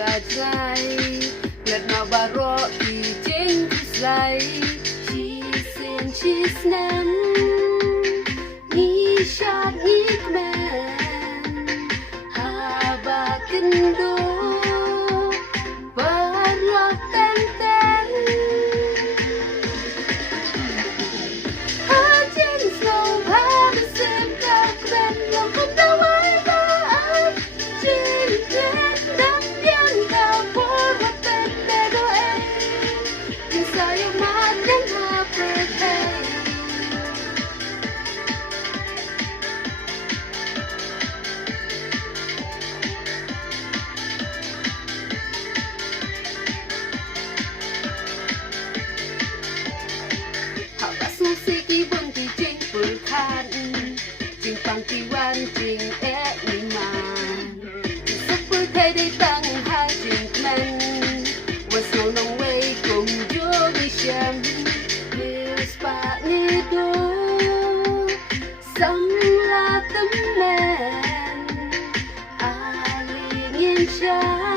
gajai let na baro ki jing slai chi sin chi snem ni shat ik man ha ba kendo barak ten ten ha jing slow ha the same dark then lo không đâu ai ba jing ten nam yang ka por what ten de do e ni sai ma den ha perfect susi ki bun ki jing pul khan jing pang ki wan jing e ni man sắp bơi thay đây tăng hai jing man was no long way cùng jo mi sham feels pa ni do sam la tâm man ali ngin cha